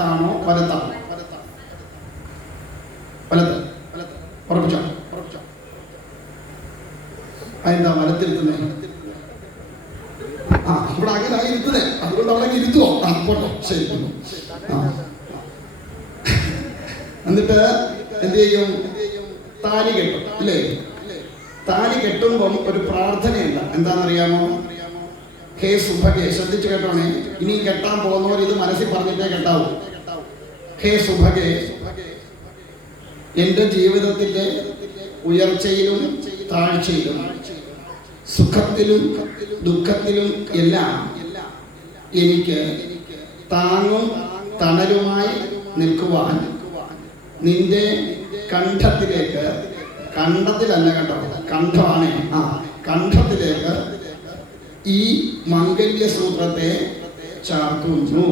ഇടത്താണോ വലത്താണോ? വലത്ത്. ഉറപ്പിച്ചോ? അതെന്താ വലത്തിരുത്തുന്നേ? ഇവിടെ അങ്ങനെ ഇരുത്തുന്നേ, അതുകൊണ്ട് അവിടെ ഇരുത്തുവോ? പോട്ടെ, ശരി. എന്നിട്ട് എന്ത് ചെയ്യും? താലി കെട്ടും അല്ലേ? താലി കെട്ടുമ്പം ഒരു പ്രാർത്ഥനയുണ്ട്. എന്താണെന്നറിയാമോ? ഹേ സുഭഗേ, ശ്രദ്ധിച്ചു കേട്ടോണേ. ഇനി കെട്ടാൻ പോകുന്നവർ ഇത് മനസ്സിൽ പറഞ്ഞിട്ടേ കെട്ടാവൂ. ഹേ സുഭഗേ, എൻ്റെ ജീവിതത്തിൻ്റെ ഉയർച്ചയിലും താഴ്ചയിലും സുഖത്തിലും ദുഃഖത്തിലും എല്ലാം എനിക്ക് താങ്ങും തണലുമായി നിൽക്കുവാൻ നിന്റെ കണ്ഠത്തിലേക്ക്, കണ്ഠത്തിലല്ല കേട്ടോ, കണ്ഠമാണ്, കണ്ഠത്തിലേക്ക് ഈ മംഗല്യ സൂത്രത്തെ ചാർത്തുന്നു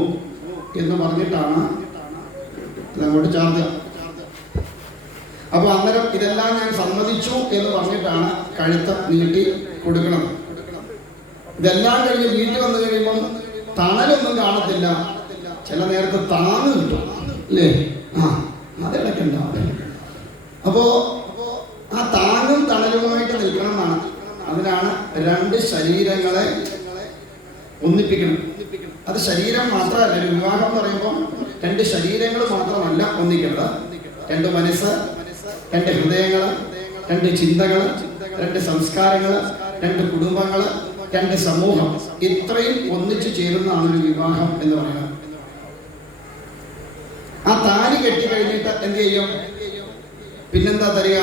എന്ന് പറഞ്ഞിട്ടാണ് അങ്ങോട്ട് ചാർത്തുക. അപ്പൊ അന്നേരം ഇതെല്ലാം ഞാൻ സമ്മതിച്ചു എന്ന് പറഞ്ഞിട്ടാണ് കഴുത്ത് നീട്ടി കൊടുക്കണം. ഇതെല്ലാം കഴിഞ്ഞ് വീട്ടിൽ വന്നു കഴിയുമ്പം തണലൊന്നും കാണത്തില്ല, ചില നേരത്ത് താന്ന് കിട്ടും അല്ലേ? അതിടക്കുണ്ടാവും. അപ്പോ ആ താങ്ങും തണലുമായിട്ട് നിൽക്കണം എന്നാണ്. അതിനാണ് രണ്ട് ശരീരങ്ങളെ ഒന്നിപ്പിക്കണം. അത് ശരീരം മാത്രമല്ല, ഒരു വിവാഹം എന്ന് പറയുമ്പോൾ രണ്ട് ശരീരങ്ങൾ മാത്രമല്ല ഒന്നിക്കുന്നത്. രണ്ട് മനസ്സ്, രണ്ട് ഹൃദയങ്ങൾ, രണ്ട് ചിന്തകൾ, രണ്ട് സംസ്കാരങ്ങൾ, രണ്ട് കുടുംബങ്ങൾ, രണ്ട് സമൂഹം, ഇത്രയും ഒന്നിച്ചു ചേരുന്നതാണ് ഒരു വിവാഹം എന്ന് പറയുന്നത്. ആ താലി കെട്ടി കഴിഞ്ഞിട്ട് എന്ത് ചെയ്യും? പിന്നെന്താ തരിക?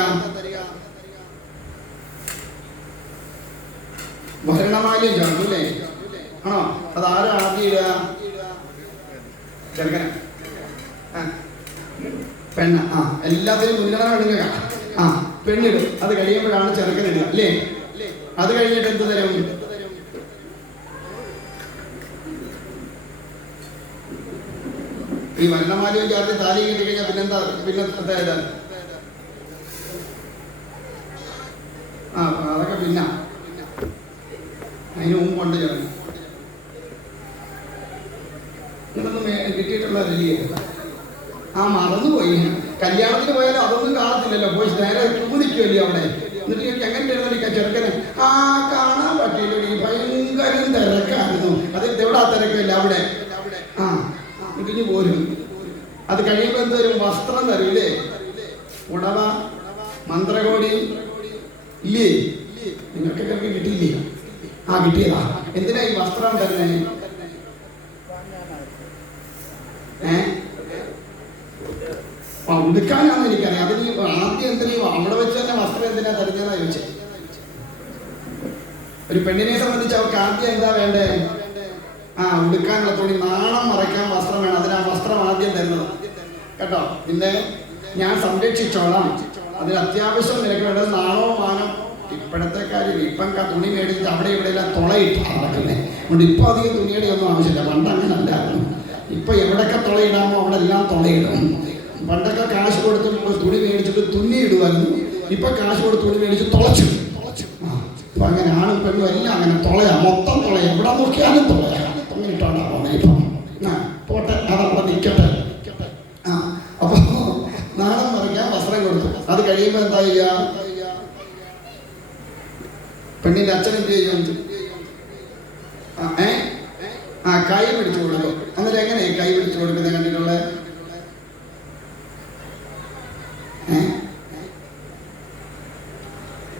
ഭരണമാല്യം ചേർന്നു അല്ലേ? ആണോ? അത് ആരാ ആദ്യം ഇടുക? ചെറുക്കന, പെണ്ണ്. എല്ലാത്തിനും മുൻഗണന പെണ്ണുങ്ങ. പെണ്ണിടും. അത് കഴിയുമ്പോഴാണ് ചെറുക്കനിടുക അല്ലേ? അത് കഴിഞ്ഞിട്ട് എന്ത് തരും? ഈ ഭരണമാല്യം ചേർത്ത് താലി കെട്ടി കഴിഞ്ഞാൽ പിന്നെന്താ? പിന്നെ അതായത് അതൊക്കെ പിന്നെ അതിന് മുമ്പ് കൊണ്ട് ചേർന്ന് ഇതൊന്നും കിട്ടിയിട്ടുള്ളതല്ലേ? മറന്നുപോയി. കല്യാണത്തിന് പോയാലും അതൊന്നും കാണത്തില്ലല്ലോ. പോയി നേരെ നിൽക്കുമല്ലേ അവിടെ. എന്നിട്ട് എനിക്ക് എങ്ങനെ എഴുന്നേൽക്കാം ചെറുക്കനെ? കാണാൻ പറ്റില്ല, ഭയങ്കര തിരക്കായിരുന്നു. അത് എവിടെ തിരക്കില്ല അവിടെ. ഇടിഞ്ഞു പോരും. അത് കഴിയുമ്പോൾ എന്ത് വരും? വസ്ത്രം തരൂല്ലേ? ഉടവ, മന്ത്രകോടി ഇല്ലേ? നിങ്ങൾക്കൊക്കെ കിട്ടിയില്ലേ? കിട്ടിയതാ. എന്തിനാ ഈ വസ്ത്രം തരുന്നേ? ഉടുക്കാനാണെന്ന് എനിക്കറിയാം. അതിന് ആദ്യം എന്തിനും അവിടെ വെച്ച് തന്നെ വസ്ത്രം എന്തിനാ തരുന്നതെന്നാ ചോദിച്ചത്. ഒരു പെണ്ണിനെ സംബന്ധിച്ച് അവർക്ക് ആദ്യം എന്താ വേണ്ടേ? ഉടുക്കാനുള്ള തുണി, നാണം മറയ്ക്കാൻ വസ്ത്രം വേണം. അതിനാ വസ്ത്രം ആദ്യം തരുന്നത് കേട്ടോ. പിന്നെ ഞാൻ സംരക്ഷിച്ചോളാം, അതിന് അത്യാവശ്യം നിനക്ക് വേണ്ടത് നാണോ മാനം. ഇപ്പോഴത്തെ കാര്യം ഇപ്പം തുണി മേടിച്ച് അവിടെ ഇവിടെ എല്ലാം തുളയിട്ട് നടക്കുന്നത്. അതുകൊണ്ട് ഇപ്പം അധികം തുണിയുടെ ഒന്നും ആവശ്യമില്ല. പണ്ട് അങ്ങനെ അല്ലായിരുന്നു. ഇപ്പം എവിടെയൊക്കെ തുളയിടാമോ അവിടെ എല്ലാം തുളയിടും. പണ്ടൊക്കെ കാശ് കൊടുത്ത് തുണി മേടിച്ചിട്ട് തുന്നി ഇടുമായിരുന്നു. ഇപ്പം കാശ് കൊടുത്ത് തുണി മേടിച്ച് തുളച്ചു. ഇപ്പം അങ്ങനെ ആണും പെണ്ണും എല്ലാം അങ്ങനെ തുളയാ, മൊത്തം തുളയാ. എവിടെ നോക്കിയാലും തുളയാ. അങ്ങനെ ഇട്ടോണ്ടാ ഇപ്പം. പോട്ടെ, അതവിടെ നിൽക്കട്ടെ. അപ്പോൾ നാണം മറിക്കാൻ വസ്ത്രം കൊടുത്തു. അത് കഴിയുമ്പോൾ എന്താ ചെയ്യുക? പെണ്ണിന്റെ അച്ഛൻ എന്ത് ചെയ്യും? കൈ പിടിച്ചു കൊടുക്കും. അന്നേരം എങ്ങനെ കൈ പിടിച്ചു കൊടുക്കുന്നത് കണ്ടിട്ടുള്ളത്?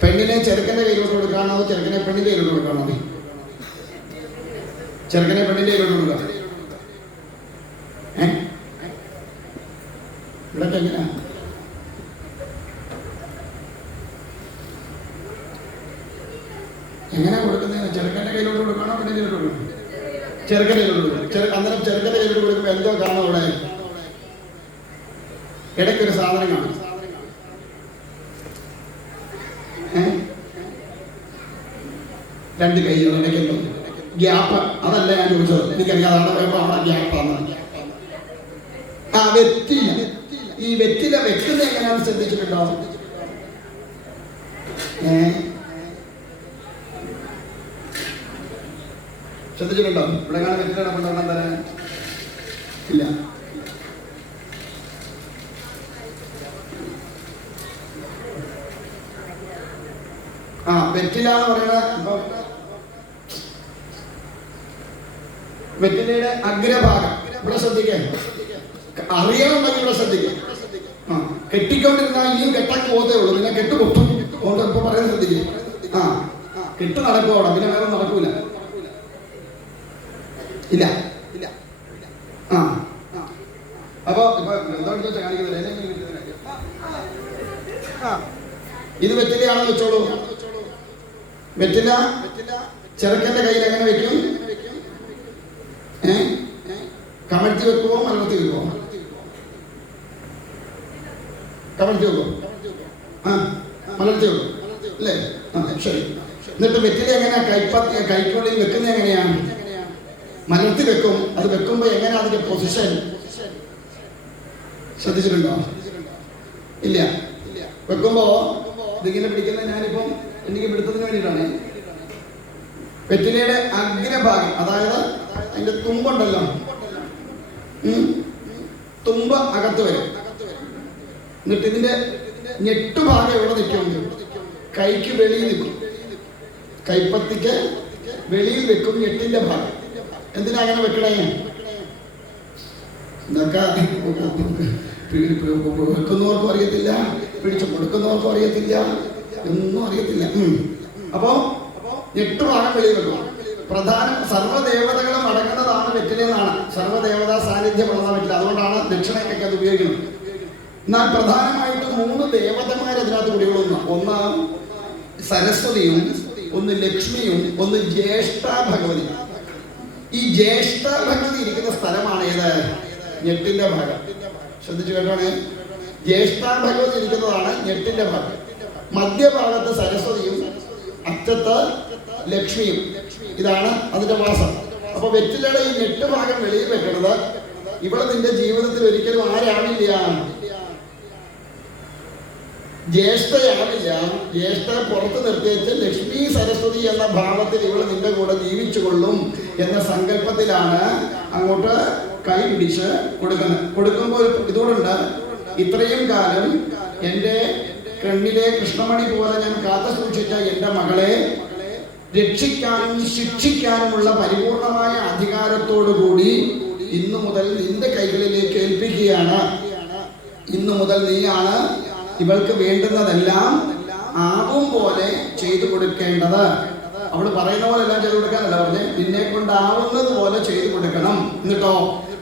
പെണ്ണിനെ ചെറുക്കന്റെ കയ്യിലോട്ട് കൊടുക്കാണോ? ചെറുക്കനെ പെണ്ണിന്റെ കയ്യിലോട്ട് കൊടുക്കാണോ? ചെറുക്കനെ പെണ്ണിന്റെ കയ്യിലോട്ട് കൊടുക്കാം. ഇവിടൊക്കെ എങ്ങനെയാ? എങ്ങനെ കൊടുക്കുന്നത്? ചെറുക്കന്റെ കയ്യിലോട്ട് കൊടുക്കണോ പെണ്ണിന്റെ കയ്യിലോട്ട് കൊടുക്കണം? ചെറുക്കന്റെ കയ്യിലോട്ട് കൊടുക്കും. അന്നേരം ചെറുക്കന്റെ കയ്യിലോട്ട് കൊടുക്കുമ്പോൾ എന്തോ കാണും അവിടെ? ഇടയ്ക്കൊരു സാധനം കാണും. രണ്ട് കൈ ഇടയ്ക്കെന്തോ ഗ്യാപ്പ്. അതല്ല ഞാൻ ചോദിച്ചത്. എനിക്കറിയാം അവിടെ ഗ്യാപ്പാണ്. വെറ്റില. ഈ വെറ്റില വെക്കുന്നത് എങ്ങനെയാണെന്ന് ശ്രദ്ധിച്ചിട്ടുണ്ടോ? ശ്രദ്ധിച്ചിട്ടുണ്ടോ? ഇവിടെ കാണാൻ വെറ്റില കൊണ്ടുവരണം തരാൻ ഇല്ല. വെറ്റില എന്ന് പറയുന്ന വെറ്റിലയുടെ അഗ്രഭാഗം ഇവിടെ ശ്രദ്ധിക്കാൻ അറിയണമെങ്കിൽ ഇവിടെ ശ്രദ്ധിക്കാം. കെട്ടിക്കൊണ്ടിരുന്നാൽ ഇനിയും കെട്ടാൻ പോകത്തേ ഉള്ളൂ, പിന്നെ കെട്ട് പൊട്ടും. അതുകൊണ്ട് ഇപ്പൊ പറയുന്നത് ശ്രദ്ധിക്കും. കെട്ട് നടക്കുവോടാ, പിന്നെ വേറെ നടക്കൂല. ഇല്ല അപ്പൊ എന്താ കാണിക്കുന്നില്ല. ഇത് വെറ്റിലയാണെന്ന് വെച്ചോളൂ. വെറ്റില ചെറുക്കന്റെ കയ്യിൽ എങ്ങനെ വെക്കും? കമഴ്ത്തി വെക്കുവോ മലർത്തി വെക്കുവോ? കമഴ്ത്തി വെക്കുവോ? മലർത്തി വെക്കും അല്ലേ? ശരി. എന്നിട്ട് വെറ്റില എങ്ങനെയാ കൈക്കുള്ളിൽ വെക്കുന്നത്? എങ്ങനെയാണ്? മലർത്തി വെക്കും. അത് വെക്കുമ്പോ എങ്ങനെയാ അതിന്റെ പൊസിഷൻ ശ്രദ്ധിച്ചിട്ടുണ്ടോ? ഇല്ല. വെക്കുമ്പോ ഇതിങ്ങനെ പിടിക്കുന്നത് ഞാനിപ്പം എനിക്ക് പിടുത്തത്തിന് വേണ്ടിയിട്ടാണ്. വെറ്റിലയുടെ അഗ്രഭാഗം, അതായത് അതിന്റെ തുമ്പുണ്ടല്ലോ, തുമ്പ് അകത്ത് വരും. എന്നിട്ട് ഇതിന്റെ ഞെട്ടുഭാഗം എവിടെ നിൽക്കും? കൈക്ക് വെളിയിൽ നിൽക്കും. കൈപ്പത്തിക്ക് വെളിയിൽ വെക്കും ഞെട്ടിന്റെ ഭാഗം. എന്തിനാ അങ്ങനെ വെക്കണേ? ഇതൊക്കെ വെക്കുന്നവർക്കും അറിയത്തില്ല, പിടിച്ചു കൊടുക്കുന്നവർക്കും അറിയത്തില്ല, ഒന്നും അറിയത്തില്ല. അപ്പോ ഞെട്ടുഭാഗം വെളിയിൽ വെക്കും. പ്രധാന സർവ്വദേവതകളും അടങ്ങുന്നതാണ് വെറ്റിലെന്നാണ്. സർവ്വദേവതാ സാന്നിധ്യം ഉള്ളതാ വെറ്റില. അതുകൊണ്ടാണ് ദക്ഷിണയ്ക്കൊക്കെ അത് ഉപയോഗിക്കുന്നത്. എന്നാൽ പ്രധാനമായിട്ടും 3 ദേവതമാർ അതിനകത്ത് കുടികൊള്ളുന്നു. ഒന്ന് സരസ്വതിയും, ഒന്ന് ലക്ഷ്മിയും, ഒന്ന് ജ്യേഷ്ഠ ഭഗവതി. ഈ ജ്യേഷ്ഠ ഭഗവതി ഇരിക്കുന്ന സ്ഥലമാണ് ഏത്? ഞെട്ടിന്റെ ഭാഗം. ശ്രദ്ധിച്ചു കേട്ടോണേ. ജ്യേഷ്ഠ ഭഗവതി ഇരിക്കുന്നതാണ് ഞെട്ടിന്റെ ഭാഗം. മധ്യഭാഗത്ത് സരസ്വതിയും അറ്റത്ത് ലക്ഷ്മിയും. ഇതാണ് അതിന്റെ വാസം. അപ്പൊ വെറ്റിലയുടെ ഈ ഞെട്ടുഭാഗം വെളിയിൽ വെക്കുന്നത് ഇവിടെ നിന്റെ ജീവിതത്തിൽ ഒരിക്കലും ആരാവില്ല, ജ്യേഷ്ഠയാവില്ല. ജ്യേഷ്ഠ പുറത്ത് നിർത്തിയിട്ട് ലക്ഷ്മി സരസ്വതി എന്ന ഭാവത്തിൽ ഇവൾ നിന്റെ കൂടെ ജീവിച്ചുകൊള്ളും എന്ന സങ്കല്പത്തിലാണ് അങ്ങോട്ട് കൈ പിടിച്ച് കൊടുക്കുന്നത്. കൊടുക്കുമ്പോൾ ഇതോടുണ്ട്, ഇത്രയും കാലം എൻ്റെ കണ്ണിലെ കൃഷ്ണമണി പോലെ ഞാൻ കാത്തു സൂക്ഷിച്ച എൻ്റെ മകളെ രക്ഷിക്കാനും ശിക്ഷിക്കാനുമുള്ള പരിപൂർണമായ അധികാരത്തോടുകൂടി ഇന്നു മുതൽ നിന്റെ കൈകളിലേക്ക് ഏൽപ്പിക്കുകയാണ്. ഇന്നു മുതൽ നീയാണ് ഇവൾക്ക് വേണ്ടുന്നതെല്ലാം ആവും പോലെ ചെയ്തു കൊടുക്കേണ്ടത്. അവൾ പറയുന്ന പോലെ എല്ലാം ചെയ്തു കൊടുക്കാനല്ല പറഞ്ഞ്, നിന്നെ കൊണ്ടാവുന്നത് പോലെ ചെയ്തു കൊടുക്കണം. എന്നിട്ടോ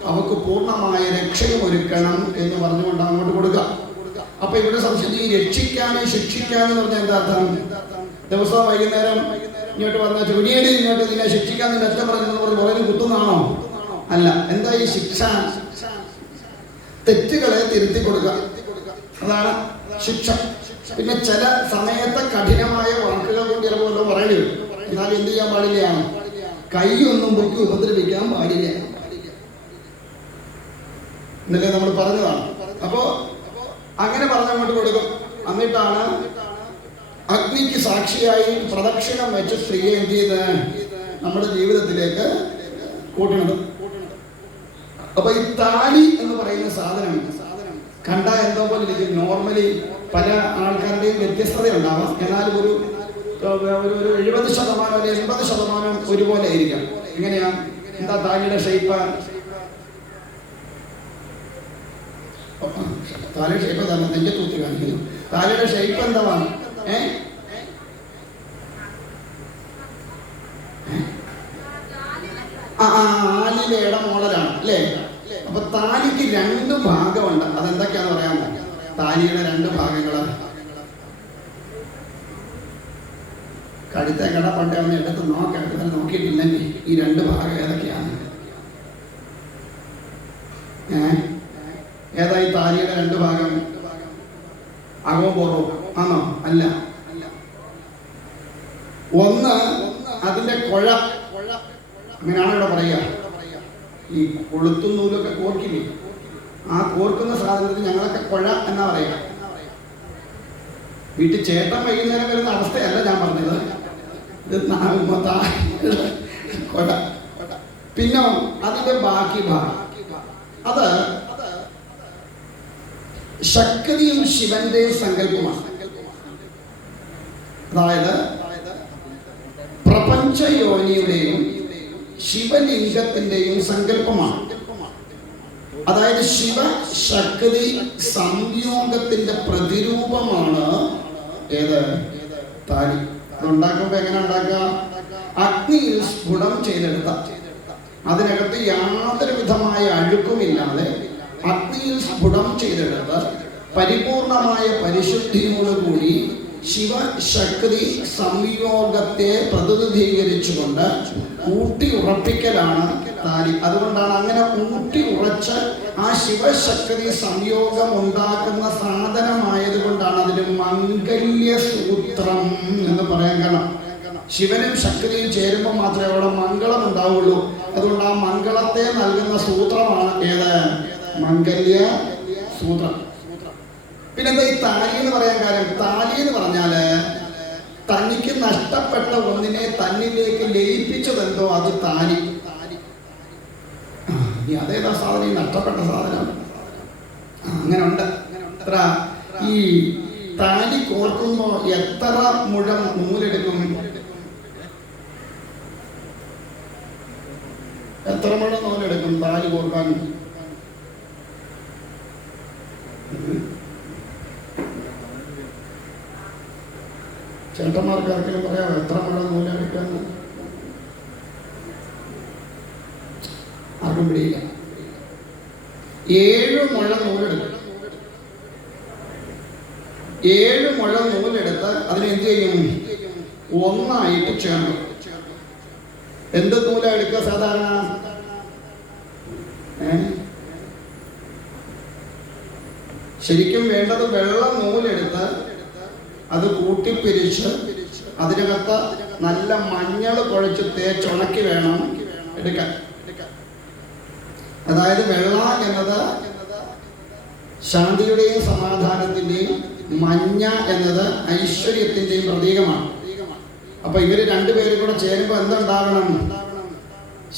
അവൾക്ക് പൂർണ്ണമായ രക്ഷയും ഒരുക്കണം എന്ന് പറഞ്ഞുകൊണ്ട് അങ്ങോട്ട് കൊടുക്കാം. അപ്പൊ ഇവിടെ സംശയം, ഈ രക്ഷിക്കാനും ശിക്ഷിക്കാനും പറഞ്ഞാൽ എന്താ അർത്ഥം? ദിവസവും വൈകുന്നേരം ഇങ്ങോട്ട് വന്ന ചുടിയടി ഇങ്ങോട്ട് നിന്നെ ശിക്ഷിക്കാൻ നിന്റെ അച്ഛൻ പറഞ്ഞു പുറകിൽ കുത്തുന്നാണോ? അല്ല. എന്താ ഈ ശിക്ഷ? തെറ്റുകളെ തിരുത്തി കൊടുക്കുക, അതാണ് ശിക്ഷ. പിന്നെ ചില സമയത്തെ കഠിനമായ വാക്കുകൾ കൊണ്ട് ചിലപ്പോൾ പറയേണ്ടി വരും. എന്നാലും എന്ത് ചെയ്യാൻ പാടില്ല? കൈയൊന്നും പൊക്കി ഉപദ്രവിക്കാൻ പാടില്ല. എന്നല്ലേ നമ്മൾ പറഞ്ഞതാണ്. അപ്പോ അങ്ങനെ പറഞ്ഞങ്ങോട്ട് കൊടുക്കും. എന്നിട്ടാണ് അഗ്നിക്ക് സാക്ഷിയായി പ്രദക്ഷിണം വെച്ച് സ്ത്രീയെ എന്ത് ചെയ്ത് നമ്മുടെ ജീവിതത്തിലേക്ക് കൂട്ടണത്. അപ്പൊ ഈ താലി എന്ന് പറയുന്ന സാധനം കണ്ട എന്തോ പോലെ ഇരിക്കും. നോർമലി പല ആൾക്കാരുടെയും വ്യത്യസ്തത ഉണ്ടാവാം. എന്നാലും ഒരു 70% അല്ലെങ്കിൽ 80% ഒരുപോലെ ആയിരിക്കാം. എങ്ങനെയാ? എന്താ താലിയുടെ ഷേപ്പ്? താലിയുടെ ഷേപ്പ് എന്താ? നെഞ്ച തൂത്തി കാണിക്കുന്നു. താലിയുടെ ഷേപ്പ് എന്താണ്? ആലിലയുടെ മോഡലാണ് അല്ലേ? അപ്പൊ താലിക്ക് 2 ഭാഗമുണ്ട്. അതെന്തൊക്കെയാന്ന് പറയാമോ? താലിയുടെ 2 ഭാഗങ്ങള്. കഴുത്തെ കട പണ്ടേ ഒന്ന് എടുത്ത് നോക്കിയിട്ടില്ലെങ്കിൽ ഈ 2 ഭാഗം ഏതൊക്കെയാണ്? ഏതാ ഈ താലിയുടെ 2 ഭാഗം? അകവും പുറവും ആണോ? അല്ല. ഒന്ന് അതിന്റെ കുഴ, അങ്ങനെയാണ് ഇവിടെ പറയുക. ഈ കൊളുത്തും നൂലൊക്കെ കോർക്കില്ലേ, ആ കോർക്കുന്ന സാധനത്തിന് ഞങ്ങളൊക്കെ കുഴ എന്നാ പറയുക. വീട്ടിൽ ചേട്ടൻ വൈകുന്നേരം വരുന്ന അവസ്ഥയല്ല ഞാൻ പറഞ്ഞത്. ഇത് കുഴ. പിന്നെ അതിന്റെ ബാക്കി ഭാഗം അത് ശക്തിയും ശിവന്റെ സങ്കല്പമാണ്. അതായത് പ്രപഞ്ചയോനിയുടെയും ശിവലിംഗത്തിന്റെയും സങ്കല്പമാണ്. അതായത് ശിവശക്തി സംയോഗത്തിന്റെ പ്രതിരൂപമാണ് ഏത്? താലി. അതുണ്ടാക്കുമ്പോ എങ്ങനെ ഉണ്ടാക്കുക? അഗ്നിയിൽ സ്ഫുടം ചെയ്തെടുത്ത, അതിനകത്ത് യാതൊരു വിധമായ അഴുക്കുമില്ലാതെ അഗ്നിയിൽ സ്ഫുടം ചെയ്തെടുത്ത് പരിപൂർണമായ പരിശുദ്ധിയോടുകൂടി ശിവശക്തി സംയോഗത്തെ പ്രതിനിധീകരിച്ചുകൊണ്ട് ഊട്ടി ഉറപ്പിക്കലാണ് താലി. അതുകൊണ്ടാണ് അങ്ങനെ ഊട്ടി ഉറച്ച് ആ ശിവശക്തി സംയോഗം ഉണ്ടാക്കുന്ന സാധനമായത് കൊണ്ടാണ് അതിന് മംഗല്യസൂത്രം എന്ന് പറയാൻ. കാരണം ശിവനും ശക്തിയും ചേരുമ്പോൾ മാത്രമേ അവിടെ മംഗളം ഉണ്ടാവുള്ളൂ. അതുകൊണ്ട് ആ മംഗളത്തെ നൽകുന്ന സൂത്രമാണ് ഏത്? മംഗല്യ സൂത്രം. പിന്നെന്താ ഈ താലി എന്ന് പറയാൻ കാര്യം? താലി എന്ന് പറഞ്ഞാല് തനിക്ക് നഷ്ടപ്പെട്ട ഒന്നിനെ തന്നിലേക്ക് ലയിപ്പിച്ചതെന്തോ അത് താലി. അതേതാ സാധനം? ഈ നഷ്ടപ്പെട്ട സാധനം അങ്ങനെ ഉണ്ട്. എത്ര ഈ താലി കോർക്കുമ്പോ എത്ര മുഴം നൂലെടുക്കും? എത്ര മുഴം നൂലെടുക്കും താലി കോർക്കാൻ? ചേട്ടന്മാർക്ക് ആർക്കെങ്കിലും പറയാമോ എത്ര മുഴം നൂലെടുക്കാന്ന്? ആർക്കും പിടിയില്ല. 7 മുഴം നൂലെടുക്കും. 7 മുഴം നൂലെടുത്ത് അതിനെ എന്ത് ചെയ്യും? ഒന്നായിട്ട് ചേർക്കും. എന്ത് നൂല എടുക്കുക സാധാരണ? ശരിക്കും വേണ്ടത് വെള്ള നൂലെടുത്ത് അത് കൂട്ടിപ്പിരിച്ച് അതിനകത്ത് നല്ല മഞ്ഞൾ കുഴച്ച് തേച്ചുണക്കി വേണം എടുക്കാൻ. അതായത് വെള്ള എന്നത് ശാന്തിയുടെയും സമാധാനത്തിന്റെയും, മഞ്ഞ എന്നത് ഐശ്വര്യത്തിന്റെയും പ്രതീകമാണ്. അപ്പൊ ഇവര് രണ്ടുപേരും കൂടെ ചേരുമ്പോ എന്തുണ്ടാവണം?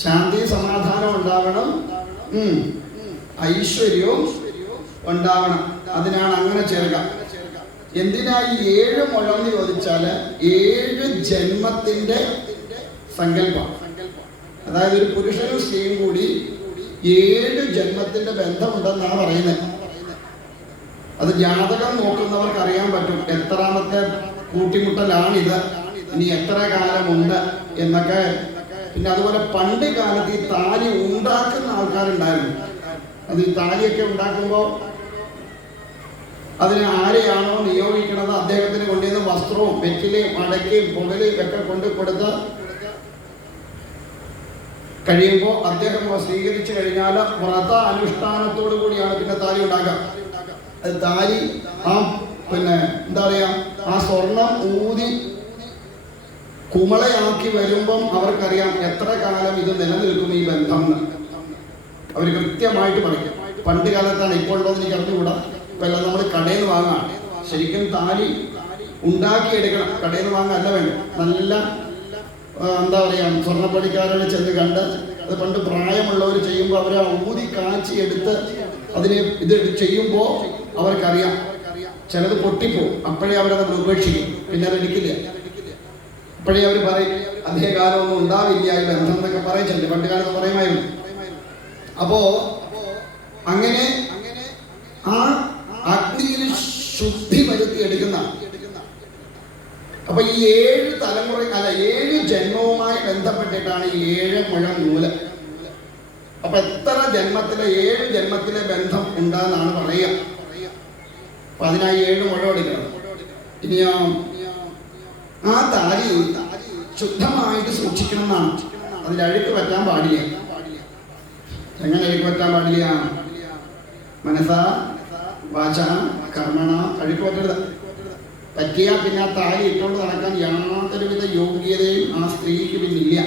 ശാന്തി സമാധാനം ഉണ്ടാവണം, ഐശ്വര്യവും ഉണ്ടാവണം. അതിനാണ് അങ്ങനെ ചേർക്കുക. എന്തിനാ ഈ 7 മുഴം എന്ന് ചോദിച്ചാല് 7 ജന്മത്തിന്റെ സങ്കല്പം. അതായത് ഒരു പുരുഷനും സ്ത്രീയും കൂടി 7 ജന്മത്തിന്റെ ബന്ധമുണ്ടെന്നാണ് പറയുന്നത്. അത് ജാതകം നോക്കുന്നവർക്ക് അറിയാൻ പറ്റും എത്രാമത്തെ കൂട്ടിമുട്ടലാണിത്, ഇനി എത്ര കാലമുണ്ട് എന്നൊക്കെ. പിന്നെ അതുപോലെ പണ്ട് കാലത്ത് ഈ താലി ഉണ്ടാക്കുന്ന ആൾക്കാരുണ്ടായിരുന്നു. അത് ഈ താലിയൊക്കെ ഉണ്ടാക്കുമ്പോൾ അതിന് ആരെയാണോ നിയോഗിക്കണത് അദ്ദേഹത്തിന് കൊണ്ടുവന്ന് വസ്ത്രവും വെറ്റിലയും അടയ്ക്കയും പുകലയും ഒക്കെ കൊണ്ടു കൊടുത്ത് കഴിയുമ്പോൾ അദ്ദേഹം സ്വീകരിച്ചു കഴിഞ്ഞാൽ വ്രത അനുഷ്ഠാനത്തോടു കൂടിയാണ് പിന്നെ താലി ഉണ്ടാക്കുക. അത് താലി ആ പിന്നെ എന്താ പറയാ, ആ സ്വർണം ഊതി കുമളയാക്കി വരുമ്പം അവർക്കറിയാം എത്ര കാലം ഇത് നിലനിൽക്കും ഈ ബന്ധം എന്ന് അവർ കൃത്യമായിട്ട് പറയും. പണ്ട് കാലത്താണ്, ഇപ്പോൾ ഉള്ളത് എനിക്ക് അറിഞ്ഞുകൂടാ. ഇപ്പം എല്ലാം നമ്മൾ കടയിൽ നിന്ന് വാങ്ങാം. ശരിക്കും താലി ഉണ്ടാക്കിയെടുക്കണം, കടയിൽ നിന്ന് വാങ്ങാനല്ല വേണ്ട. നല്ല എന്താ പറയുക, സ്വർണ്ണപ്പണിക്കാരെ ചെന്ന് കണ്ട്, അത് പണ്ട് പ്രായമുള്ളവർ ചെയ്യുമ്പോൾ അവരെ ഊതി കാച്ചി എടുത്ത് അതിന് ഇത് ചെയ്യുമ്പോൾ അവർക്കറിയാം ചിലത് പൊട്ടിപ്പോവും. അപ്പോഴേ അവരത് ഉപേക്ഷിക്കും, പിന്നെ അത് എടുക്കില്ല. അപ്പോഴേ അവർ പറയും അധിക കാലമൊന്നും ഉണ്ടാവില്ല ഈ ബന്ധം എന്നൊക്കെ പറയിച്ചിട്ടുണ്ട്, പണ്ട് കാലത്ത് പറയുമായിരുന്നു. അപ്പോ അങ്ങനെ ആ അഗ്നിയിൽ ശുദ്ധി വരുത്തി എടുക്കുന്ന, അപ്പൊ ഈ 7 തലമുറ അല്ല 7 ജന്മവുമായി ബന്ധപ്പെട്ടിട്ടാണ് ഈ 7 മുഴം നൂല്. അപ്പൊ എത്ര ജന്മത്തിലെ 7 ജന്മത്തിലെ ബന്ധം ഉണ്ടാന്നാണ് പറയുക. അപ്പൊ അതിനായി 7 മുഴം എടുക്കണം. ഇനിയോ ആ താലി ശുദ്ധമായിട്ട് സൂക്ഷിക്കണം എന്നാണ്. അതിൽ അഴുക്ക് പറ്റാൻ പാടില്ല. എങ്ങനെ അഴുക്ക് പറ്റാൻ പാടില്ല? മനസ്സ വാച കർമ്മണ അഴുക്ക് പറ്റരുത്. പറ്റിയാൽ പിന്നെ ആ താലി ഇട്ടുകൊണ്ട് നടക്കാൻ യാതൊരുവിധ യോഗ്യതയും ആ സ്ത്രീക്ക് പിന്നില്ല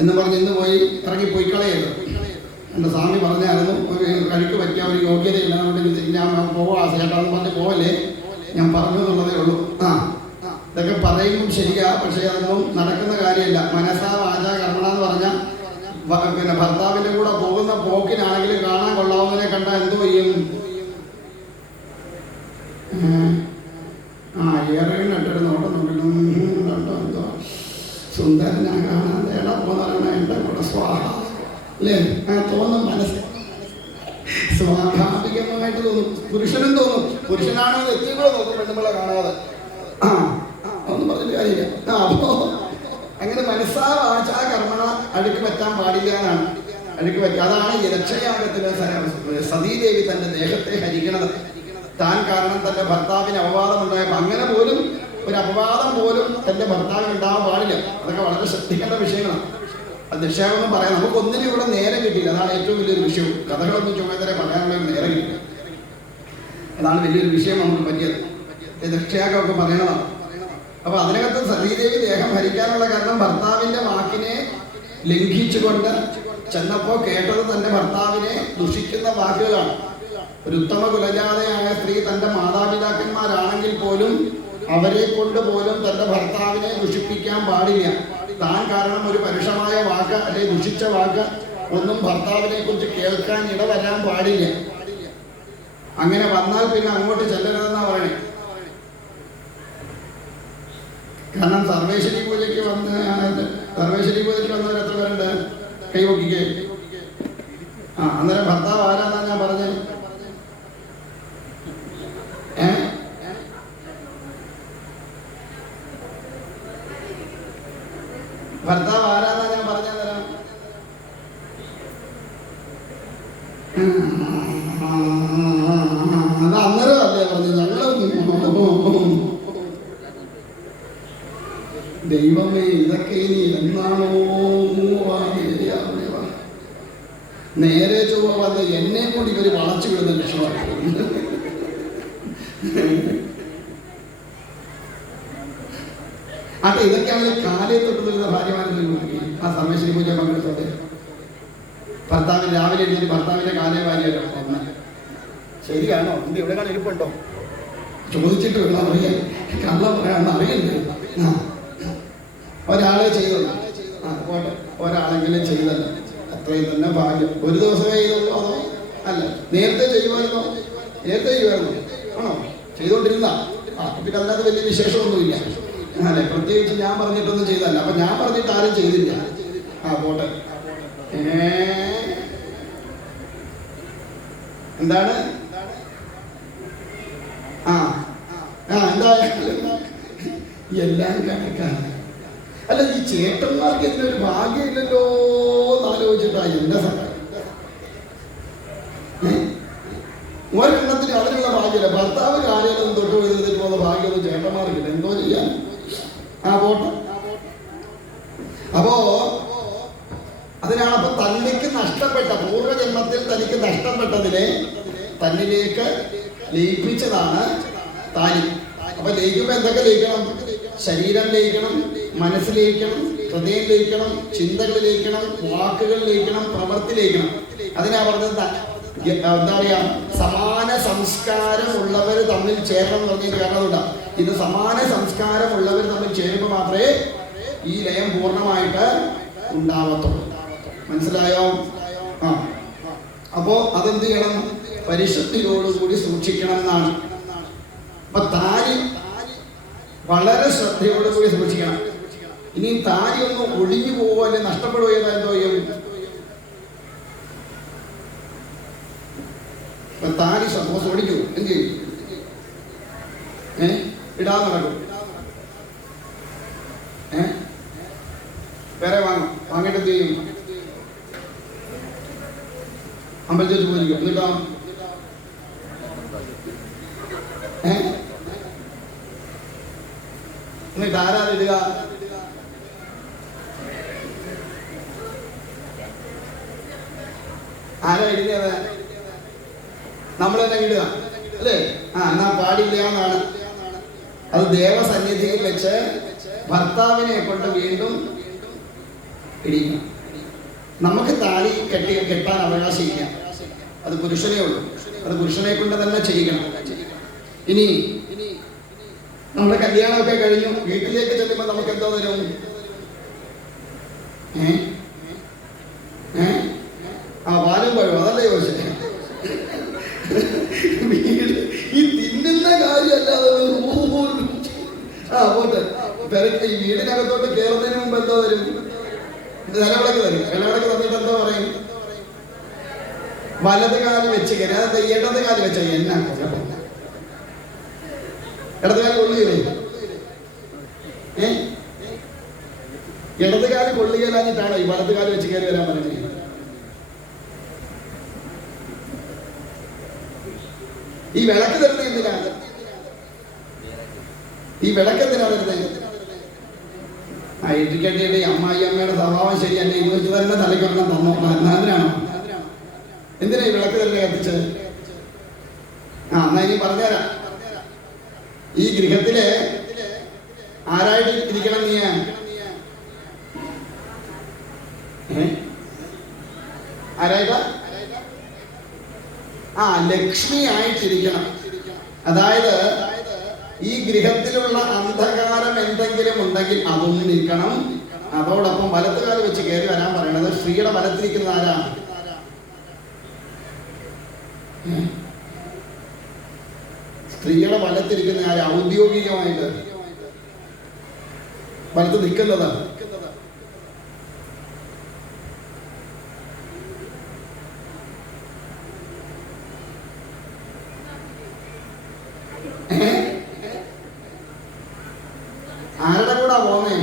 എന്ന് പറഞ്ഞ് ഇന്ന് പോയി ഇറങ്ങിപ്പോയി കളയരുത്. എൻ്റെ സ്വാമി പറഞ്ഞായിരുന്നു, ഒരു അഴുക്ക് പറ്റിയ ഒരു യോഗ്യതയില്ല, അതുകൊണ്ട് ഞാൻ പോവാ ചേട്ടാന്ന് പറഞ്ഞ് പോവല്ലേ, ഞാൻ പറഞ്ഞു എന്നുള്ളതേ ഉള്ളൂ. ഇതൊക്കെ പറയുമ്പോൾ ശരിയാ, പക്ഷേ അതൊന്നും നടക്കുന്ന കാര്യമല്ല. മനസ്സാ വാച കർമ്മണ എന്ന് പറഞ്ഞാൽ പിന്നെ ഭർത്താവിൻ്റെ കൂടെ പോകുന്ന പോക്കിനാണെങ്കിലും കാണാൻ കൊള്ളാവുന്നതിനെ കണ്ടാൽ എന്തോ ചെയ്യും? ഏറെയും നട്ടൊരു നോട്ടം നോക്കണം, എന്തോ അല്ലേ? തോന്നും, മനസ്സ് സ്വാഭാവികമായിട്ട് തോന്നും. പുരുഷനും തോന്നും. പുരുഷനാണോ എത്തിയപ്പോഴോ നോക്കും പെണ്ണുമ്പളെ കാണാതെ. ഒന്നും പറഞ്ഞിട്ട് കാര്യമില്ല. അപ്പോ അങ്ങനെ മനസ്സാ വാചാ കർമ്മണ അഴുക്ക് പറ്റാൻ പാടില്ല എന്നാണ്. അഴുക്ക് പറ്റുക, അതാണ് ഈ രക്ഷയാഗത്തിലെ സതീദേവി തന്റെ ദേഹത്തെ ഹരിക്കണത്. താൻ കാരണം തന്റെ ഭർത്താവിന് അപവാദം ഉണ്ടായപ്പോൾ, അങ്ങനെ പോലും ഒരു അപവാദം പോലും തന്റെ ഭർത്താവിന് ഉണ്ടാവാൻ പാടില്ല. അതൊക്കെ വളരെ ശ്രദ്ധിക്കേണ്ട വിഷയങ്ങളാണ്. അത് നിക്ഷേപമൊന്നും പറയാം, നമുക്കൊന്നിനും ഇവിടെ നേരം കിട്ടിയില്ല. അതാണ് ഏറ്റവും വലിയൊരു വിഷയവും. കഥകളൊന്നും ചുമതല പറയാനുള്ള ഒരു നേരം കിട്ടില്ല. അതാണ് വലിയൊരു വിഷയം നമുക്ക് പറ്റിയത്. നിക്ഷേപമൊക്കെ പറയണതാണ്. അപ്പൊ അതിനകത്ത് സതീദേവി ദേഹം ഹരിക്കാനുള്ള കാരണം ഭർത്താവിന്റെ വാക്കിനെ ലംഘിച്ചുകൊണ്ട് ചെന്നപ്പോ കേട്ടത് തന്റെ ഭർത്താവിനെ ദുഷിക്കുന്ന വാക്കുകളാണ്. ഒരു ഉത്തമ കുലജാതയായ സ്ത്രീ തന്റെ മാതാപിതാക്കന്മാരാണെങ്കിൽ പോലും അവരെ കൊണ്ട് പോലും തന്റെ ഭർത്താവിനെ ദുഷിപ്പിക്കാൻ പാടില്ല. താൻ കാരണം ഒരു പരുഷമായ വാക്ക് അല്ലെങ്കിൽ ദുഷിച്ച വാക്ക് ഒന്നും ഭർത്താവിനെ കുറിച്ച് കേൾക്കാൻ ഇടവരാൻ പാടില്ല. അങ്ങനെ വന്നാൽ പിന്നെ അങ്ങോട്ട് ചെല്ലരുതെന്നാ പറയണേ. കാരണം സർവേശ്വരി പൂജയ്ക്ക് വന്നവർ എത്ര പേരുണ്ട്? കൈവക്കിക്കേ. അന്നേരം ഭർത്താവ് ആരാന്നാ ഞാൻ പറഞ്ഞത്? ഭർത്താവ് ആരാന്നാ ഞാൻ പറഞ്ഞുതരാം. അത് അന്നേരം അല്ലേ പറഞ്ഞു. ദൈവമേ, ഇതൊക്കെ ഇനി എന്നാണോ നേരെ ചൊവ്വ വന്ന് എന്നെ കൂടി ഇവര് വളച്ചു വിടുന്ന ലക്ഷ്യമാണ്. അപ്പൊ ഇതൊക്കെയാണ് കാലയെ തൊട്ട് വരുന്ന ഭാര്യമാരെ ആ സർവേശ്വരി പൂജ പങ്കെടുത്തത്. ഭർത്താവിന് രാവിലെ എഴുതി ഭർത്താവിന്റെ കാലേ ഭാര്യയോ ഒന്ന് ശരിയാണോ? എന്ത് ഇവിടെ കാണാൻ ഇരിപ്പുണ്ടോ? ചോദിച്ചിട്ട് വേണം അറിയാൻ. കള്ളം പറയാണെന്ന് അറിയണ്ടേ? ഒരാളെ ചെയ്തല്ലോ, പോട്ടെ, ഒരാളെങ്കിലും ചെയ്തല്ലോ, അത്രയും തന്നെ ഭാഗ്യം. ഒരു ദിവസമേ ചെയ്തുള്ളൂ അതോ അല്ല നേരത്തെ ചെയ്യുമായിരുന്നോ? നേരത്തെ ചെയ്യുമായിരുന്നോ? ആണോ? ചെയ്തുകൊണ്ടിരുന്ന പിന്നെ അതിനകത്ത് വലിയ വിശേഷമൊന്നുമില്ല അല്ലെ? പ്രത്യേകിച്ച് ഞാൻ പറഞ്ഞിട്ടൊന്നും ചെയ്തല്ല. അപ്പൊ ഞാൻ പറഞ്ഞിട്ട് ആരും ചെയ്തില്ല. പോട്ടെ. എന്താണ്? എന്തായാലും എല്ലാം കണക്കാണ്. അല്ല, ഈ ചേട്ടന്മാർക്ക് ഇതിനൊരു ഭാഗ്യമില്ലല്ലോ എന്നാലോചിച്ചിട്ടാ എന്റെ സമയം. ഒരെണ്ണത്തിന് അതിനുള്ള ഭാഗ്യമില്ല. ഭർത്താവ് കാര്യമൊന്നും തൊട്ട് എഴുതിട്ട് പോകുന്ന ഭാഗ്യമൊന്നും ചേട്ടന്മാർക്കില്ല. എന്തോ ചെയ്യാൻ? പോട്ടെ. അപ്പോ അതിനാണപ്പോ തനിക്ക് നഷ്ടപ്പെട്ട പൂർവ്വജന്മത്തിൽ തനിക്ക് നഷ്ടപ്പെട്ടതിനെ തന്നിലേക്ക് ലയിപ്പിച്ചതാണ് താലി. അപ്പൊ ലയിക്കുമ്പോ എന്തൊക്കെ ലയിക്കണം? ശരീരം ലയിക്കണം, മനസ്സ് ലയിക്കണം, ഹൃദയം ലയിക്കണം, ചിന്തകൾ ലയിക്കണം, വാക്കുകൾ ലയിക്കണം, പ്രവൃത്തി ലയിക്കണം. അതിനാ പറഞ്ഞത് എന്താ പറയാ, സമാന സംസ്കാരമുള്ളവർ തമ്മിൽ ചേരണം എന്ന് പറഞ്ഞ കാരണമുണ്ടാ. ഇത് സമാന സംസ്കാരമുള്ളവർ തമ്മിൽ ചേരുമ്പോൾ മാത്രമേ ഈ ലയം പൂർണ്ണമായിട്ട് ഉണ്ടാവത്തുള്ളൂ. മനസ്സിലായോ? അപ്പോ അതെന്ത് ചെയ്യണം? പരിശുദ്ധിയോടുകൂടി സൂക്ഷിക്കണം എന്നാണ്. അപ്പൊ താലി വളരെ ശ്രദ്ധയോടുകൂടി സൂക്ഷിക്കണം. ഇനി താലി ഒന്ന് ഒഴിഞ്ഞു പോവോ അല്ലെ നഷ്ടപ്പെടുകയോ ചെയ്താൽ എന്തോ ചെയ്യും? താലി സപ്പോസ് ഓടിക്കൂ, എന്ത് ചെയ്യും? ഇടാൻ നടക്കും. വേറെ വാങ്ങിട്ട് എന്ത് ചെയ്യും? അമ്പലത്തിൽ പോയിരിക്കും. എന്നിട്ടോ എന്നിട്ട് ആരാതിടുക? ആരാ ഇടുന്നത്? നമ്മൾ തന്നെ ഇടുക അല്ലേ? എന്നാ പാടില്ല എന്നാണ്. അത് ദേവസന്നിധിയിൽ വെച്ച് ഭർത്താവിനെ കൊണ്ട് വീണ്ടും ഇടിക്കണം. നമുക്ക് താലി കെട്ടാൻ അവകാശമില്ല. അത് പുരുഷനേ ഉള്ളൂ. അത് പുരുഷനെ കൊണ്ട് തന്നെ ചെയ്യിക്കണം. ഇനി നമ്മുടെ കല്യാണമൊക്കെ കഴിഞ്ഞു വീട്ടിലേക്ക് ചെല്ലുമ്പോൾ നമുക്ക് എന്തോ തരും? പാലും പഴം, അതല്ലേ ചോദിച്ചേ? ഈ തിന്നുന്ന കാര്യമല്ലാതെ പോട്ടെ. ഈ വീടിനകത്തോട്ട് കയറുന്നതിന് മുമ്പ് എന്തോ തരും? നിലവിളക്ക് തരും. നിലവിളക്ക് തന്നിട്ട് എന്തോ പറയും? വലത് കാല് വെച്ച് കയറി, അതായത് ഇടത് കാല് വെച്ച എന്നാ ഇടത് കാല് കൊള്ളുകയില്ലേ? ഇടത് കാല് കൊള്ളുകയില്ലാഞ്ഞിട്ടാണോ ഈ വലത് കാല് വെച്ച് കയറി വരാൻ പറഞ്ഞത്? ഈ വിളക്ക് തരുന്നത് എന്തിനാ? ഈ വിളക്ക് എന്തിനാ വരുന്നത്? ഇരിക്കട്ടെ, അമ്മായി അമ്മയുടെ സ്വഭാവം ശരിയല്ല, ഇത് വെച്ച് തന്നെ തലയ്ക്കൊരെണ്ണം തന്നോ, അതിനാണോ? എന്തിനാ ഈ വിളക്ക് തന്നെ കത്തിച്ചത്? എന്നാ ഇനി പറഞ്ഞുതരാം. ഈ ഗൃഹത്തില് ആരായിട്ട് ഇരിക്കണം നീ? ആരായിട്ടാ? ലക്ഷ്മി ആയിട്ടിരിക്കണം. അതായത് ഈ ഗൃഹത്തിലുള്ള അന്ധകാരം എന്തെങ്കിലും ഉണ്ടെങ്കിൽ അതൊന്നും നീക്കണം. അതോടൊപ്പം വലത്തുകാലം വെച്ച് കയറി വരാൻ പറയണത്. സ്ത്രീയുടെ വലത്തിരിക്കുന്ന ആരാ? സ്ത്രീയുടെ വലത്തിരിക്കുന്ന ആരാ? ഔദ്യോഗികമായിട്ട് വലത്ത് നിൽക്കുന്നത് ആരുടെ കൂടാ പോന്നേ?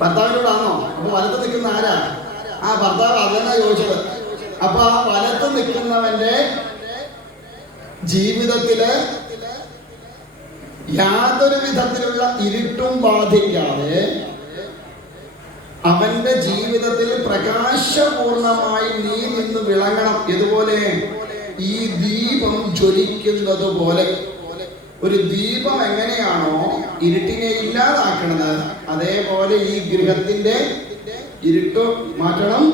ഭർത്താവിനോടാണോ? അപ്പൊ വലത്ത് നിൽക്കുന്ന ആരാ? ഭർത്താവ് അതന്നെ ചോദിച്ചത്. അപ്പൊ ആ വലത്ത് നിൽക്കുന്നവന്റെ ജീവിതത്തില് യാതൊരു വിധത്തിലുള്ള ഇരുട്ടും ബാധിക്കാതെ അവന്റെ ജീവിതത്തിൽ പ്രകാശപൂർണമായി നീ നിന്ന് വിളങ്ങണം. ഇതുപോലെ ഈ ദീപം ജ്വലിക്കുന്നത് പോലെ. ഒരു ദീപം എങ്ങനെയാണോ ഇരുട്ടിനെ ഇല്ലാതാക്കണത്, അതേപോലെ ഈ ഗൃഹത്തിന്റെ ഇരുട്ട് മാറ്റണം.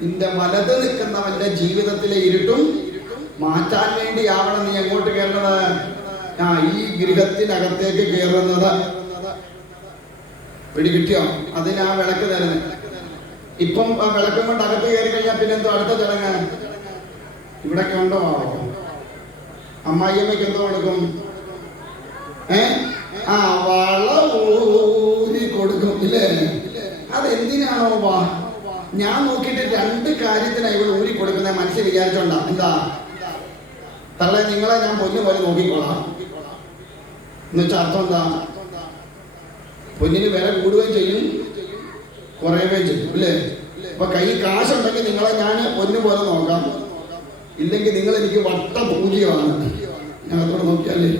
നിന്റെ വലത് നിൽക്കുന്നവന്റെ ജീവിതത്തിലെ ഇരുട്ടും മാറ്റാൻ വേണ്ടിയാവണം നീ എങ്ങോട്ട് കയറുന്നത്? ഈ ഗൃഹത്തിനകത്തേക്ക് കയറുന്നത്. പിടികിട്ടിയോ? അതിനാ വിളക്ക് തരുന്നത്. ഇപ്പം ആ വിളക്കും കൊണ്ട് അകത്ത് കയറി കഴിഞ്ഞാൽ പിന്നെ എന്തോ അടുത്ത ചടങ്ങ് ഇവിടൊക്കെ ഉണ്ടോ? അമ്മായിയമ്മയ്ക്ക് എന്തോ കൊടുക്കും? വള ഊരി കൊടുക്കും ഇല്ലേ? അതെന്തിനാണോ? ഞാൻ നോക്കിയിട്ട് രണ്ട് കാര്യത്തിനാണ് ഇവിടെ ഊരി കൊടുക്കുന്ന മനസ്സിൽ വിചാരിച്ചോണ്ടാ. എന്താ തള്ളേ, നിങ്ങളെ ഞാൻ പൊന്നു പോലെ നോക്കിക്കോളാം എന്ന് വെച്ചാൽ അർത്ഥം എന്താ? പൊന്നിന് വില കൂടുകയും ചെയ്യും, കുറയുകയും ചെയ്യും അല്ലേ? അപ്പൊ കൈ കാശുണ്ടെങ്കിൽ നിങ്ങളെ ഞാൻ പൊന്നു പോലെ നോക്കാം, ഇല്ലെങ്കിൽ നിങ്ങൾ എനിക്ക് വട്ട പൂജ്യമാണ്. ഞാൻ അതോടെ നോക്കിയാലേ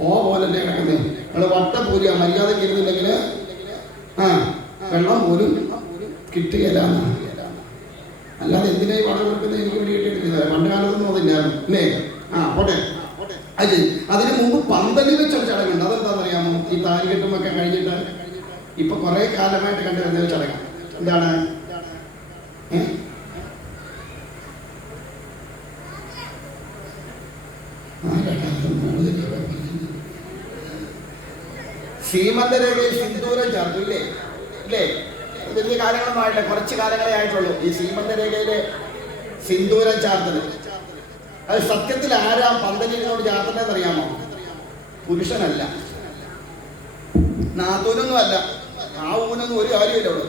പോലെ കിടക്കുന്നേ. നിങ്ങൾ വട്ട പൂജ്യ മര്യാദക്ക് ഇരുന്നില്ലെങ്കിൽ വെള്ളം പോലും കിട്ടുകയില്ല. അല്ലാതെ എന്തിനായി വള കൊടുക്കുന്നത് എനിക്ക് വേണ്ടി കിട്ടിയിട്ടില്ല. പണ്ട് കാലത്തൊന്നും അതില്ലായിരുന്നു അല്ലേ? പോട്ടെ. അതിന് മുമ്പ് പന്തലി വെച്ചൊരു ചടങ്ങുണ്ട്. അതെന്താണെന്നറിയാമോ? ഈ താലികെട്ടുമൊക്കെ കഴിഞ്ഞിട്ട് ഇപ്പൊ കുറെ കാലമായിട്ട് കണ്ടുവരുന്ന ഒരു ചടങ്ങ്. എന്താണ്? സീമന്തരേഖയിൽ സിന്ദൂരം ചേർത്തു ഇല്ലേ? ഇല്ലേ? വലിയ കാലങ്ങളുമായിട്ട് കുറച്ച് കാലങ്ങളെ ആയിട്ടുള്ളൂ ഈ സീമന്തരേഖയിലെ സിന്ദൂരം ചാർത്തത്. അത് സത്യത്തിൽ ആരാ പന്തലിനോട് ചാർത്തണെന്ന് അറിയാമോ? പുരുഷനല്ല, നാത്തൂനൊന്നും അല്ല, ഊനൊന്നും ഒരു കാര്യമില്ല അവിടെ.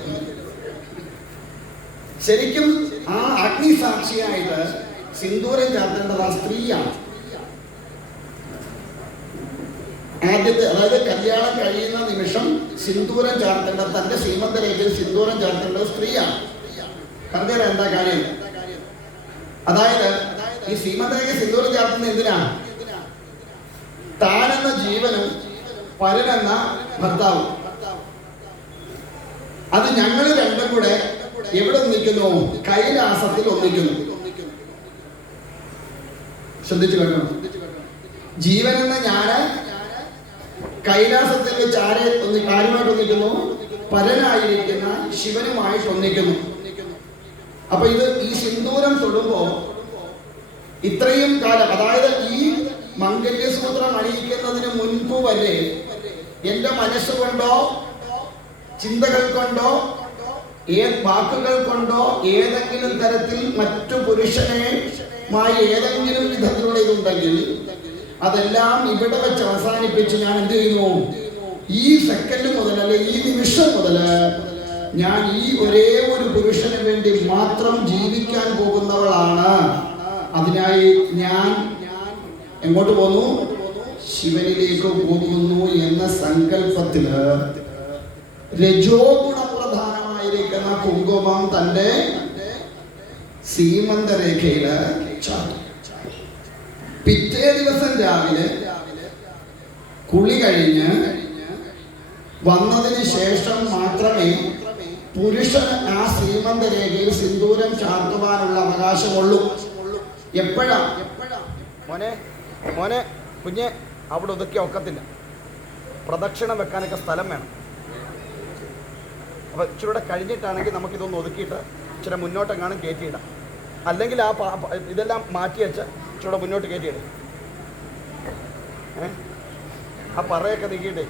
ശരിക്കും ആ അഗ്നിസാക്ഷിയായിട്ട് സിന്ദൂരം ചാർത്തേണ്ടത് ആ സ്ത്രീയാണ്. ആദ്യത്തെ, അതായത് കല്യാണം കഴിയുന്ന നിമിഷം സിന്ദൂരം ചാർത്തേണ്ടത്, തന്റെ സീമന്തരേഖയിൽ സിന്ദൂരം ചാർത്തേണ്ടത് സ്ത്രീയാണ്. പറഞ്ഞാൽ എന്താ കാര്യം? അതായത് ഈ സീമന്തരേഖ സിന്ദൂരം ചാർത്തുന്നത് എന്തിനാ? താനെന്ന ജീവനും പരനെന്ന ഭർത്താവും, അത് ഞങ്ങൾ രണ്ടും കൂടെ എവിടെ ഒന്നിക്കുന്നു? കൈലാസത്തിൽ ഒന്നിക്കുന്നു. ശ്രദ്ധിച്ചു കേട്ടോ. ജീവൻ എന്ന ഞാന് കൈലാസത്തിൽ വെച്ച് ആരുമായിട്ട് ഒന്നിക്കുന്നു? പരനായിരിക്കുന്ന ശിവനുമായിട്ട് ഒന്നിക്കുന്നു. അപ്പൊ ഈ സിന്ദൂരം തൊടുമ്പോ ഇത്രയും കാലം, അതായത് ഈ മംഗല്യസൂത്രം അണിയിക്കുന്നതിന് മുൻപ് വരെ എന്റെ മനസ്സുകൊണ്ടോ ചിന്തകൾ കൊണ്ടോ വാക്കുകൾ കൊണ്ടോ ഏതെങ്കിലും തരത്തിൽ മറ്റു പുരുഷനുമായി ഏതെങ്കിലും വിധത്തിലുള്ള ഇതുണ്ടെങ്കിൽ അതെല്ലാം ഇവിടെ വെച്ച് അവസാനിപ്പിച്ച് ഞാൻ എന്ത് ചെയ്യുന്നു? ഈ സെക്കൻഡ് മുതൽ, അല്ലെ ഈ നിമിഷം മുതൽ ഞാൻ ഈ ഒരേ ഒരു പുരുഷന് വേണ്ടി മാത്രം ജീവിക്കാൻ പോകുന്നവളാണ്. അതിനായി ഞാൻ എങ്ങോട്ട് പോന്നു? ശിവനിലേക്ക് പോകുന്നു എന്ന സങ്കല്പത്തില് രജോ ഗുണപ്രധാനമായിരിക്കുന്ന കുങ്കുമം തന്റെ സീമന്തരേഖയില് ചാർത്തി. പിറ്റേ ദിവസം രാവിലെ കുളി കഴിഞ്ഞ് വന്നതിന് ശേഷം മാത്രമേ പുരുഷന് ആ സീമന്തരേഖയിൽ സിന്ദൂരം ചാർത്തുവാനുള്ള അവകാശമുള്ളൂ. എപ്പോഴാ? മോനെ മോനെ കുഞ്ഞെ, അവിടെ ഒതുക്കി ഒക്കത്തില്ല. പ്രദക്ഷിണം വെക്കാനൊക്കെ സ്ഥലം വേണം. അപ്പോൾ ഇച്ചിരൂടെ കഴിഞ്ഞിട്ടാണെങ്കിൽ നമുക്കിതൊന്ന് ഒതുക്കിയിട്ട് ഇച്ചിരി മുന്നോട്ടെങ്ങാനും കയറ്റിയിടാം. അല്ലെങ്കിൽ ആ ഇതെല്ലാം മാറ്റി വെച്ച് ഇച്ചിരൂടെ മുന്നോട്ട് കയറ്റിയിടും. ആ പറയൊക്കെ നീക്കിയിട്ടേ